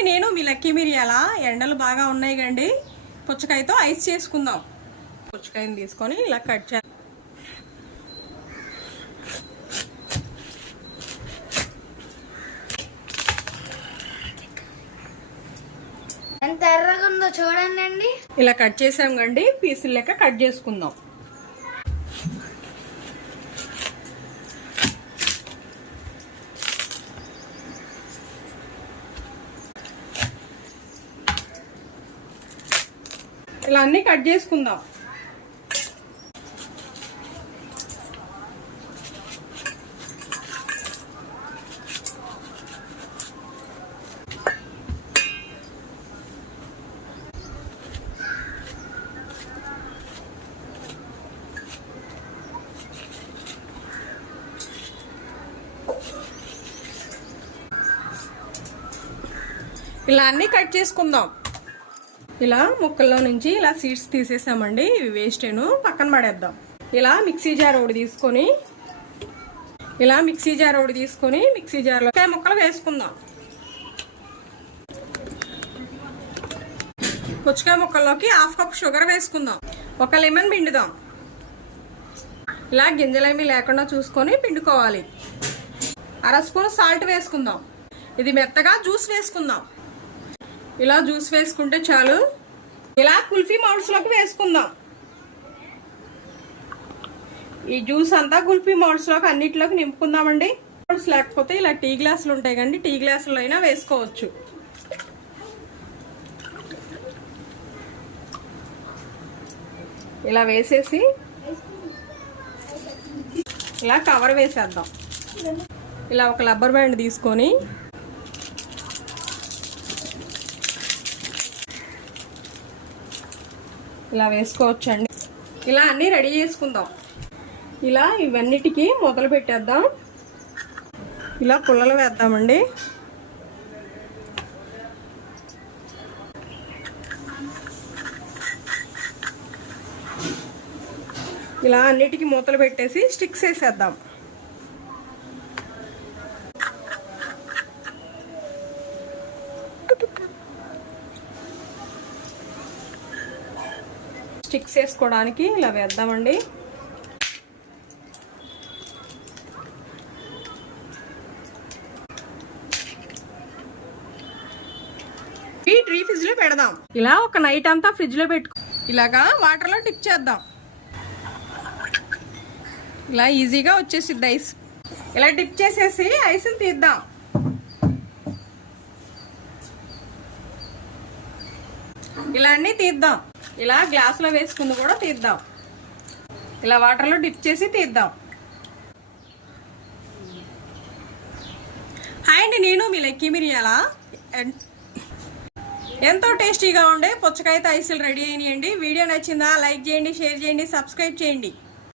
అండి, నేను మీ లక్కీ మిరియాల. ఎండలు బాగా ఉన్నాయి కండి, పుచ్చకాయతో ఐస్ చేసుకుందాం. పుచ్చకాయని తీసుకొని ఇలా కట్ చే ఎంత ఎర్రగా ఉందో చూడండి అండి. ఇలా కట్ చేసాం కండి, పీసులు లెక్క కట్ చేసుకుందాం. ఇలా అన్ని కట్ చేసుకుందాం. ఇలా అన్ని కట్ చేసుకుందాం. ఇలా ముక్కల్లో నుంచి ఇలా సీడ్స్ తీసేసామండి, ఇవి వేస్టేను, పక్కన పడేద్దాం. ఇలా మిక్సీ జార్ ఒకటి తీసుకొని మిక్సీ జార్లో ముక్కలు వేసుకుందాం. పుచ్చకాయ ముక్కల్లోకి 1/2 కప్ షుగర్ వేసుకుందాం. ఒక లెమన్ పిండుదాం. ఇలా గింజలేమీ లేకుండా చూసుకొని పిండుకోవాలి. 1/2 స్పూన్ సాల్ట్ వేసుకుందాం. ఇది మెత్తగా జ్యూస్ వేసుకుందాం. ఇలా జ్యూస్ వేసుకుంటే చాలు. ఇలా కుల్ఫీ మౌల్డ్స్ లోకి వేసుకుందాం. ఈ జ్యూస్ అంతా కుల్ఫీ మౌల్డ్స్ లోకి అన్నిటిలోకి నింపుకుందామండి. మౌల్డ్స్ లేకపోతే ఇలా టీ గ్లాసులు ఉంటాయి కండి, టీ గ్లాసులో అయినా వేసుకోవచ్చు. ఇలా వేసేసి ఇలా కవర్ వేసేద్దాం. ఇలా ఒక రబ్బర్ బ్యాండ్ తీసుకొని ఇలా వేసుకోవచ్చండి. ఇలా అన్నీ రెడీ చేసుకుందాం. ఇలా ఇవన్నిటికీ మొదలు పెట్టేద్దాం. ఇలా పుల్లలు వేద్దామండి. ఇలా అన్నిటికీ మూతలు పెట్టేసి స్టిక్స్ వేసేద్దాం. స్టిక్స్ వేసుకోవడానికి ఇలా వేద్దామండి. ఫ్రిడ్జ్ లో పెడదాం. ఇలా ఒక నైట్ అంతా ఫ్రిడ్జ్ లో పెట్టుకో. ఇలాగా వాటర్ లో డిప్ చేద్దాం. ఇలా ఈజీగా వచ్చేసిద్ది ఐస్. ఇలా డిప్ చేసేసి ఐస్ తీద్దాం. ఇలా అన్ని తీద్దాం. ఇలా గ్లాసులో వేసుకుంది కూడా తీద్దాం. ఇలా వాటర్లో డిప్ చేసి తీద్దాం. హాయ్ అండి, నేను మీ లక్కీ మిరియాల. ఎంతో టేస్టీగా ఉండే పుచ్చకాయతో ఐసులు రెడీ అయినాయండి. వీడియో నచ్చిందా? లైక్ చేయండి, షేర్ చేయండి, సబ్స్క్రైబ్ చేయండి.